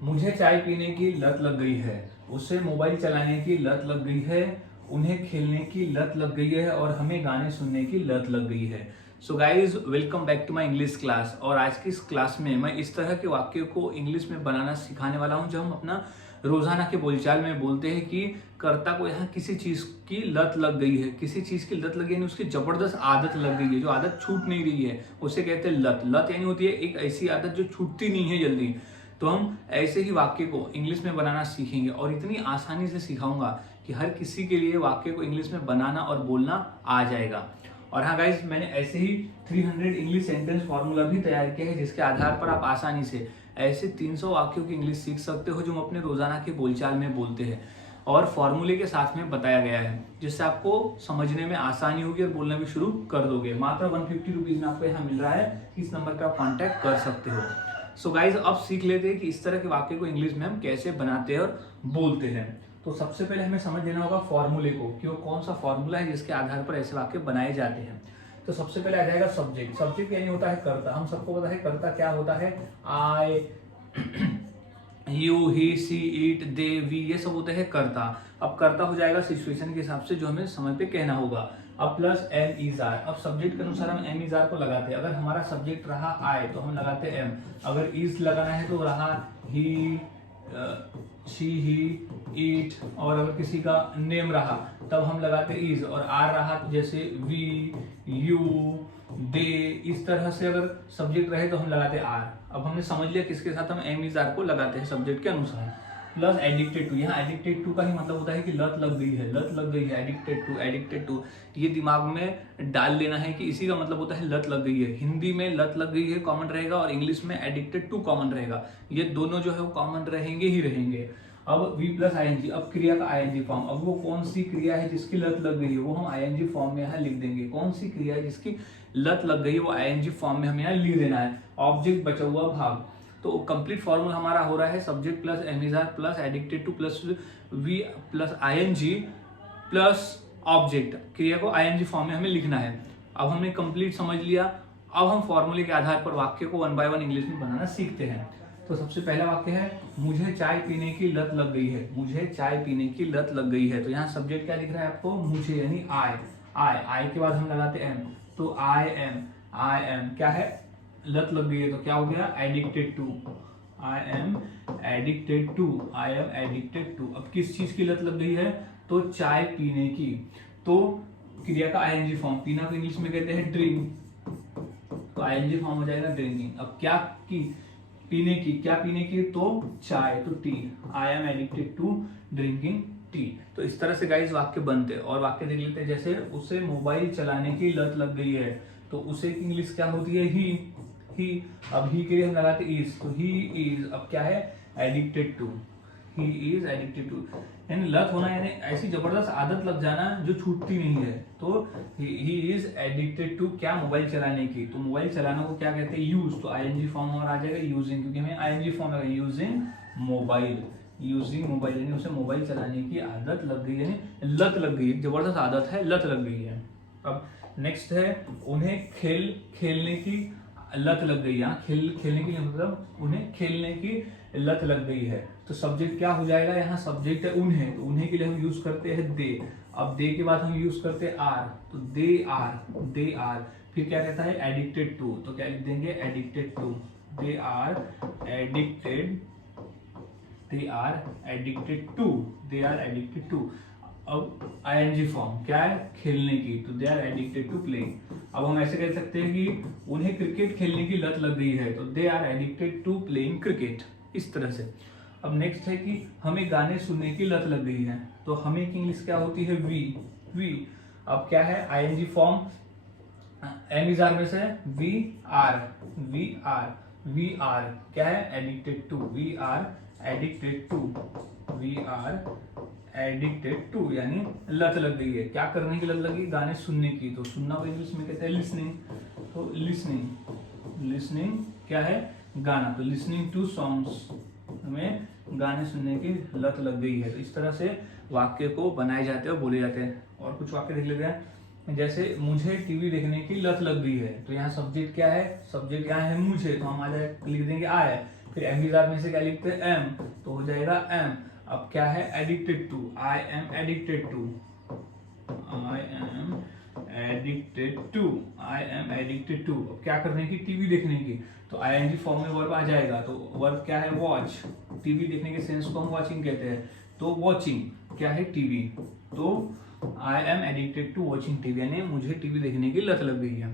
मुझे चाय पीने की लत लग गई है, उसे मोबाइल चलाने की लत लग गई है, उन्हें खेलने की लत लग गई है और हमें गाने सुनने की लत लग गई है। So guys, welcome back to my English class. और आज की इस क्लास में मैं इस तरह के वाक्य को इंग्लिश में बनाना सिखाने वाला हूं जो हम अपना रोजाना के बोलचाल में बोलते हैं कि कर्ता को यहाँ किसी चीज की लत लग गई है, किसी चीज की लत लग गई है, उसकी जबरदस्त आदत लग गई है, जो आदत छूट नहीं रही है, उसे कहते हैं लत। लत यानी होती है एक ऐसी आदत जो छूटती नहीं है जल्दी। तो हम ऐसे ही वाक्य को इंग्लिश में बनाना सीखेंगे और इतनी आसानी से सिखाऊंगा कि हर किसी के लिए वाक्य को इंग्लिश में बनाना और बोलना आ जाएगा। और हाँ गाइज, मैंने ऐसे ही 300 इंग्लिश सेंटेंस फॉर्मूला भी तैयार किया है जिसके आधार पर आप आसानी से ऐसे 300 वाक्यों की इंग्लिश सीख सकते हो जो हम अपने रोजाना के बोलचाल में बोलते हैं और फॉर्मूले के साथ में बताया गया है, जिससे आपको समझने में आसानी होगी और बोलना भी शुरू कर दोगे। मात्र 150 रुपीज में आपको यहाँ मिल रहा है, इस नंबर पर आप कॉन्टैक्ट कर सकते हो। सो गाइज, अब सीख लेते हैं कि इस तरह के वाक्य को इंग्लिश में हम कैसे बनाते हैं और बोलते हैं। तो सबसे पहले हमें समझ लेना होगा फॉर्मूले को कि वो कौन सा फॉर्मूला है जिसके आधार पर ऐसे वाक्य बनाए जाते हैं। तो सबसे पहले आ जाएगा सब्जेक्ट। सब्जेक्ट यानी होता है कर्ता। हम सबको पता है कर्ता क्या होता है। I, you, he, she, it, they, we, ये सब होते हैं कर्ता। अब कर्ता हो जाएगा सिचुएशन के हिसाब से जो हमें समय पे कहना होगा। अब प्लस एम इज आर। अब सब्जेक्ट के अनुसार हम एम इज आर को लगाते हैं। अगर हमारा सब्जेक्ट रहा आई तो हम लगाते एम। अगर इज लगाना है तो रहा ही, शी, ही, इट। और अगर किसी का नेम रहा तब हम लगाते इज। और आर रहा तो जैसे वी, यू, दे, इस तरह से अगर सब्जेक्ट रहे तो हम लगाते आर। अब हमने समझ लिया किसके साथ हम एम इज आर को लगाते हैं सब्जेक्ट के अनुसार। Plus addicted to. यहाँ एडिक्टेड टू का ही मतलब होता है कि लत लग गई है, लत लग गई है, एडिक्टेड टू, एडिक्टेड टू। ये दिमाग में डाल लेना है कि इसी का मतलब होता है लत लग गई है। हिंदी में लत लग गई है कॉमन रहेगा और इंग्लिश में एडिक्टेड टू कॉमन रहेगा। ये दोनों जो है वो कॉमन रहेंगे ही रहेंगे। अब वी प्लस आईएनजी। अब क्रिया का आईएनजी फॉर्म। अब वो कौन सी क्रिया है जिसकी लत लग गई है वो हम आईएनजी फॉर्म में यहाँ लिख देंगे। कौन सी क्रिया है जिसकी लत लग गई है वो आईएनजी फॉर्म में हमें यहाँ लिख देना है। ऑब्जेक्ट बचा हुआ भाग। तो कंप्लीट फॉर्मूला हमारा हो रहा है subject plus am is are plus addicted to plus V plus ING plus object. क्रिया को आईएनजी फॉर्म में हमें लिखना है। अब हमने कंप्लीट समझ लिया। अब हम फॉर्मूले के आधार पर वाक्य को 1 बाय 1 इंग्लिश में बनाना सीखते हैं। तो सबसे पहला वाक्य है मुझे चाय पीने की लत लग गई है। मुझे चाय पीने की लत लग गई है। तो यहाँ सब्जेक्ट क्या दिख रहा है आपको, मुझे यानी आई। आई के बाद हम लगाते एम। तो आई एम क्या है, लत लग गई है। तो क्या हो गया, addicted to. I am addicted to. I am addicted to. अब किस चीज की लत लग गई है, तो चाय पीने की। तो क्रिया का आईएनजी फॉर्म, पीना को इंग्लिश में कहते हैं ड्रिंक, तो आईएनजी फॉर्म हो जाएगा ड्रिंकिंग। अब क्या की, पीने की, क्या पीने की, तो चाय, तो tea. I am addicted to drinking tea. तो इस तरह से गाइस वाक्य बनते हैं। और वाक्य देख लेते हैं, जैसे उसे मोबाइल चलाने की लत लग गई है। तो उसे की इंग्लिश क्या होती है, ही। अब ही के लिए हम लगाते इज। तो ही इज अब क्या है, addicted to. He is addicted to यानी लत होना, यानी ऐसी जबरदस्त आदत लग जाना जो छूटती नहीं है। तो ही इज एडिक्टेड टू क्या, मोबाइल चलाने की। तो मोबाइल चलाने को क्या कहते हैं, यूज। तो आईएनजी फॉर्म हमारा आ जाएगा यूजिंग, क्योंकि हमें आईएनजी फॉर्म है यूजिंग मोबाइल। यूजिंग मोबाइल यानी उसे मोबाइल चलाने की आदत लग गई, यानी लत लग गई, जबरदस्त आदत है, लत लग गई है। अब नेक्स्ट है उन्हें खेलने की लत लग गई। यहाँ खेलने की मतलब उन्हें खेलने की लत लग गई है। तो सब्जेक्ट क्या हो जाएगा, यहाँ सब्जेक्ट है उन्हें। तो उन्हें के लिए हम यूज करते हैं दे। अब दे के बाद हम यूज करते हैं आर। तो दे आर। फिर क्या रहता है, एडिक्टेड टू। तो क्या लिख देंगे, addicted to. They are addicted to. अब आईएनजी फॉर्म क्या है, खेलने की। तो they are addicted to playing. अब हम ऐसे कह सकते हैं कि उन्हें क्रिकेट खेलने की लत लग गई है। तो they are addicted to playing cricket, इस तरह से। अब नेक्स्ट है कि हमें गाने सुनने की लत लग गई है। तो हमें की इंग्लिश क्या होती है, वी। अब क्या है, ING form am is are में से वी आर क्या है, addicted to. We are addicted to यानी लत लग गई है। क्या करने की लत लगी, गाने सुनने की। तो सुनना को इंग्लिश में कहते हैं लिसनिंग। तो लिसनिंग क्या है, गाना। तो लिसनिंग टू सॉन्ग्स, हमें गाने सुनने की लत लग गई है। तो इस तरह से वाक्य को बनाए जाते हैं और बोले जाते हैं। और कुछ वाक्य देख लेते हैं, जैसे मुझे टीवी देखने की लत लग गई है। तो यहाँ सब्जेक्ट क्या है, सब्जेक्ट यहाँ है मुझे। तो हम आ जाए लिख देंगे आई। फिर एम्बिजार में से क्या लिखते हैं एम, तो हो जाएगा एम। अब क्या है addicted to, I am addicted to, I am addicted to, I am addicted to. अब क्या करने की, टीवी देखने की, तो आईएनजी फॉर्म में वर्ब आ जाएगा। तो वर्ब क्या है वॉच, टीवी देखने के सेंस को हम वॉचिंग कहते हैं, तो वॉचिंग क्या है टीवी, तो I am addicted to watching TV, यानी मुझे टीवी देखने की लत लग गई है।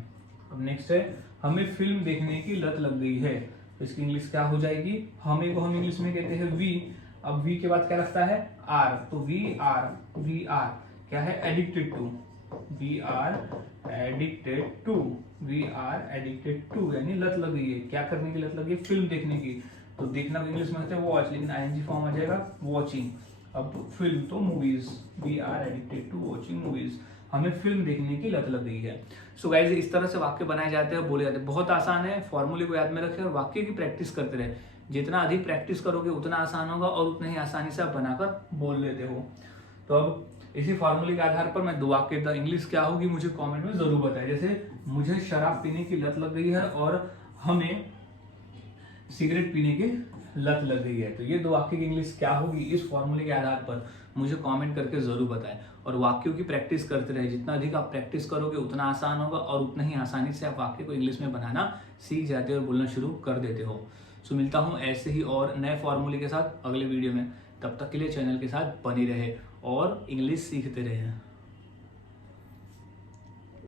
अब नेक्स्ट है हमें फिल्म देखने की लत लग गई है, तो इसकी इंग्लिश क्या हो जाएगी, हमें को हम इंग्लिश में कहते हैं वी। अब वी के बाद क्या लगता है आर, तो वी आर क्या है addicted to, we are addicted to, we are addicted to, यानी लत लग गई है। क्या करने की लत लगी है, फिल्म देखने की, तो देखना इंग्लिश में कहते हैं वॉच, लेकिन आईएनजी फॉर्म आ जाएगा वॉचिंग। अब फिल्म तो movies, we are addicted to watching movies, हमें फिल्म देखने की लत लग गई है। सो गाइज इस तरह से वाक्य बनाए जाते हैं, बोले जाते हैं। बहुत आसान है, फॉर्मूले को याद में रखें और वाक्य की प्रैक्टिस करते रहे। जितना अधिक प्रैक्टिस करोगे उतना आसान होगा और उतने ही आसानी से आप बनाकर बोल लेते हो। तो अब इसी फॉर्मूले के आधार पर मैं दो वाक्य द इंग्लिश क्या होगी मुझे कमेंट में जरूर बताएं। जैसे मुझे शराब पीने की लत लग गई है और हमें सिगरेट पीने की लत लग गई है, तो ये दो वाक्य की इंग्लिश क्या होगी इस फॉर्मूले के आधार पर मुझे कमेंट करके जरूर बताएं। और वाक्यों की प्रैक्टिस करते रहे, जितना अधिक आप प्रैक्टिस करोगे उतना आसान होगा और उतना ही आसानी से आप वाक्य को इंग्लिश में बनाना सीख जाते हो और बोलना शुरू कर देते हो। सो मिलता हूँ ऐसे ही और नए फॉर्मूले के साथ अगले वीडियो में। तब तक के लिए चैनल के साथ बने रहे और इंग्लिश सीखते रहे।